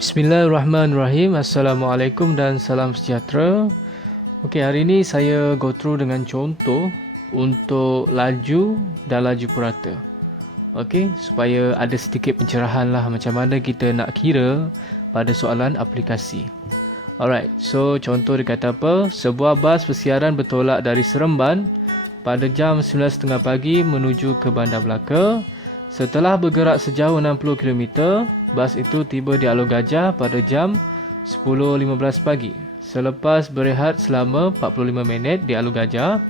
Bismillahirrahmanirrahim. Assalamualaikum dan salam sejahtera. Okey, hari ini saya go through dengan contoh untuk laju dan laju purata. Okey, supaya ada sedikit pencerahan lah macam mana kita nak kira pada soalan aplikasi. Alright, so contoh dia kata apa? Sebuah bas bersiaran bertolak dari Seremban pada jam 9.30 pagi menuju ke Bandar Melaka. Setelah bergerak sejauh 60 km, bas itu tiba di Alor Gajah pada jam 10.15 pagi. Selepas berehat selama 45 minit di Alor Gajah,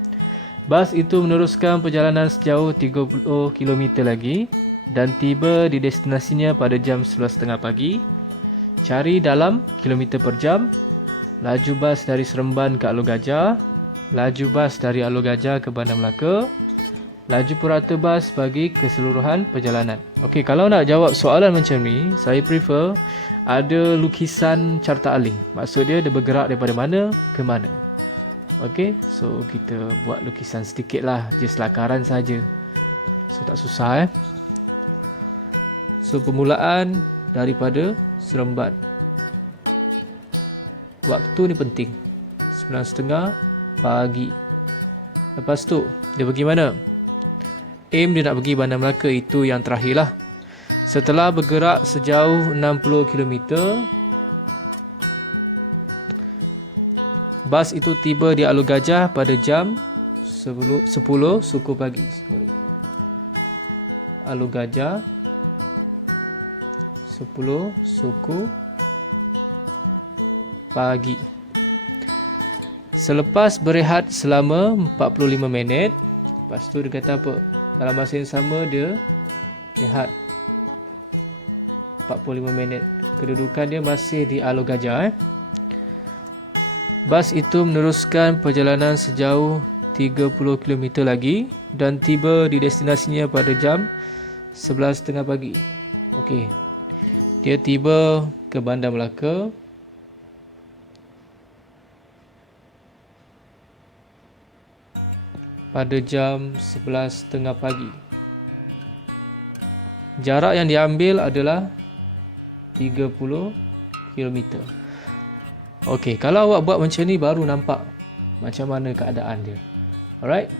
bas itu meneruskan perjalanan sejauh 30 km lagi dan tiba di destinasinya pada jam 11.30 pagi. Cari dalam kilometer per jam, laju bas dari Seremban ke Alor Gajah, laju bas dari Alor Gajah ke Bandar Melaka, laju purata bas bagi keseluruhan perjalanan. Okey, kalau nak jawab soalan macam ni, saya prefer ada lukisan carta alih. Maksud dia bergerak daripada mana ke mana. Okey, so kita buat lukisan sedikit lah, just lakaran saja. So tak susah So permulaan daripada Seremban. Waktu ni penting. 9.30 pagi. Lepas tu dia pergi mana? Aim dia nak pergi Bandar Melaka, itu yang terakhir lah. Setelah bergerak sejauh 60 km, bas itu tiba di Alor Gajah pada jam 10 suku pagi. Alor Gajah 10 suku pagi. Selepas berehat selama 45 minit, lepas tu dia kata apa? Dalam masa yang sama dia rehat 45 minit. Kedudukan dia masih di Alor Gajah. Bas itu meneruskan perjalanan sejauh 30 km lagi dan tiba di destinasinya pada jam 11.30 pagi. Okey. Dia tiba ke Bandar Melaka pada jam 11.30 pagi. Jarak yang diambil adalah 30 km. Okey, kalau awak buat macam ni baru nampak macam mana keadaan dia. Alright.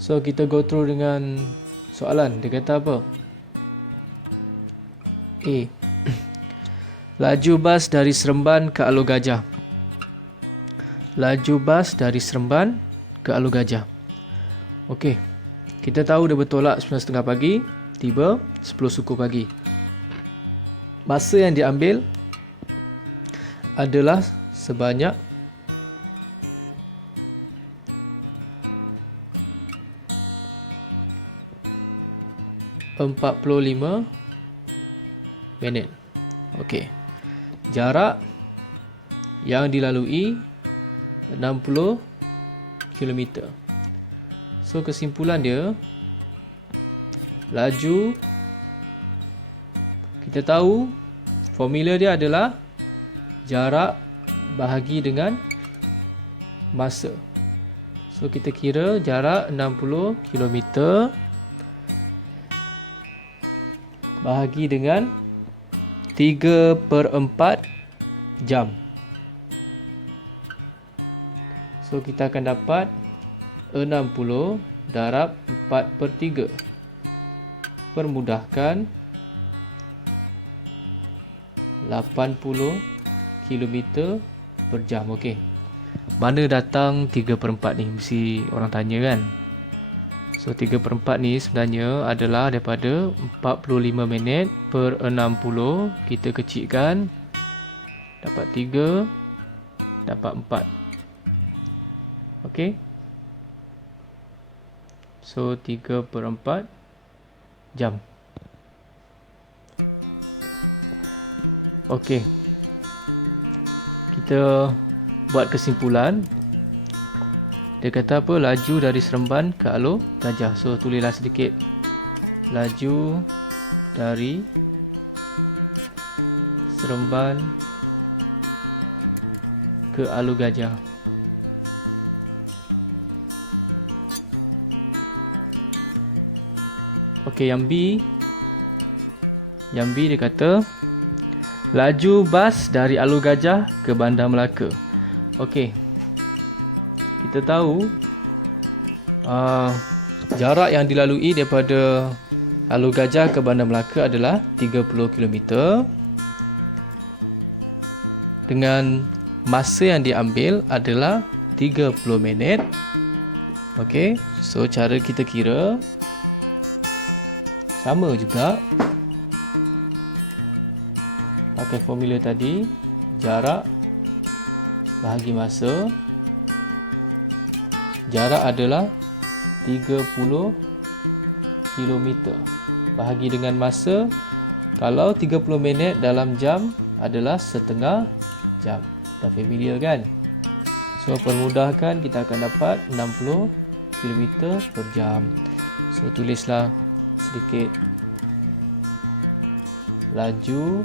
So kita go through dengan soalan. Dia kata apa? A. Laju bas dari Seremban ke Alor Gajah. Laju bas dari Seremban ke Alor Gajah. Okey. Kita tahu dia bertolak 9.30 pagi, tiba 10 suku pagi. Masa yang diambil adalah sebanyak 45 minit. Okey. Jarak yang dilalui 60 km. So kesimpulan dia, laju, kita tahu formula dia adalah jarak bahagi dengan masa. So kita kira jarak 60 km bahagi dengan 3/4 jam. So kita akan dapat 60 darab 4/3. Permudahkan 80 km per jam. Okey. Mana datang 3/4 ni? Mesti orang tanya kan. So 3/4 ni sebenarnya adalah daripada 45 minit per 60. Kita kecilkan, dapat 3, dapat 4. Okey. So 3/4 jam. Okey. Kita buat kesimpulan. Dia kata apa? Laju dari Seremban ke Alor Gajah. So tulislah sedikit. Laju dari Seremban ke Alor Gajah. Okey, yang B dia kata Laju bas dari Alur Gajah ke Bandar Melaka. Okey. Kita tahu jarak yang dilalui daripada Alur Gajah ke Bandar Melaka adalah 30 km dengan masa yang diambil adalah 30 minit. Okey, so cara kita kira sama juga. Pakai formula tadi, jarak bahagi masa. Jarak adalah 30 km bahagi dengan masa. Kalau 30 minit dalam jam adalah setengah jam. Dah familiar kan? So permudahkan, kita akan dapat 60 km per jam. So tulislah sedikit laju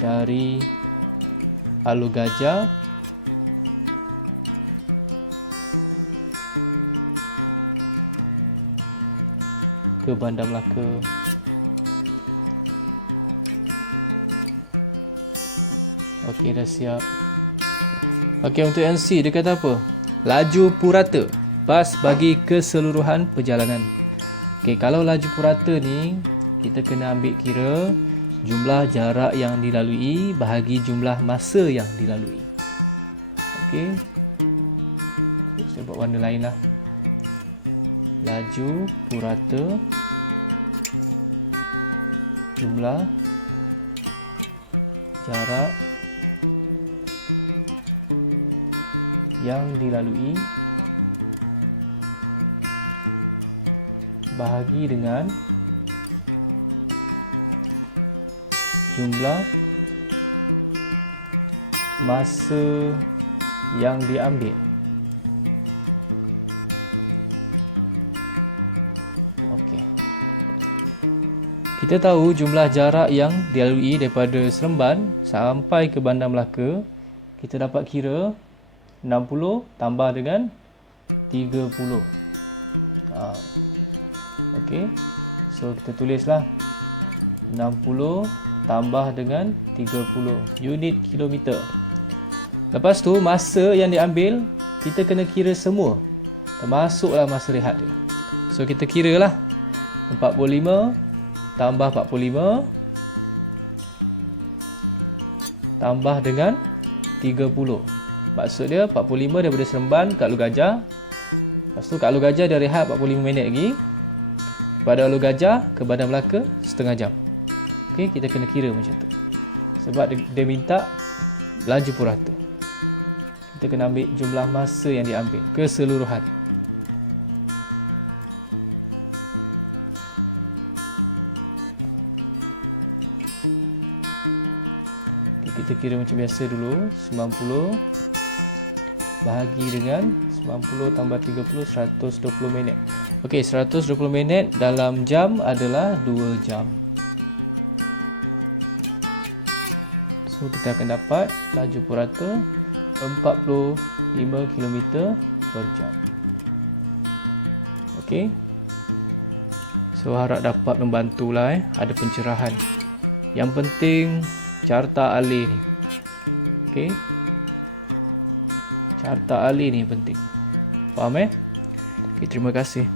dari Alur Gajah ke Bandar Melaka. Okey, dah siap. Okey, untuk MC dia kata apa? Laju purata bas bagi keseluruhan perjalanan. Okey, kalau laju purata ni kita kena ambil kira jumlah jarak yang dilalui bahagi jumlah masa yang dilalui. Okey. Saya buat warna lain lah. Laju purata jumlah jarak yang dilalui bahagi dengan jumlah masa yang diambil. Okey. Kita tahu jumlah jarak yang dilalui daripada Seremban sampai ke Bandar Melaka, kita dapat kira 60 tambah dengan 30. Okey. So kita tulislah 60 tambah dengan 30 unit kilometer. Lepas tu masa yang diambil kita kena kira semua, termasuklah masa rehat dia. So kita kira lah 45 tambah 45 tambah dengan 30. Maksud dia 45 daripada Seremban ke Alur Gajah. Lepas tu kat Alur Gajah dia rehat 45 minit lagi. Pada Alur Gajah ke Bandar Melaka setengah jam. Okey, kita kena kira macam tu. Sebab dia minta laju purata. Kita kena ambil jumlah masa yang diambil keseluruhan. Okay, kita kira macam biasa dulu. 90 bahagi dengan 90 tambah 30, 120 minit. Okey, 120 minit dalam jam adalah 2 jam. So kita akan dapat laju purata 45 km per jam. Okey. So harap dapat membantulah ada pencerahan. Yang penting carta alih ni. Okey. Carta alih ni penting. Faham? Okey, terima kasih.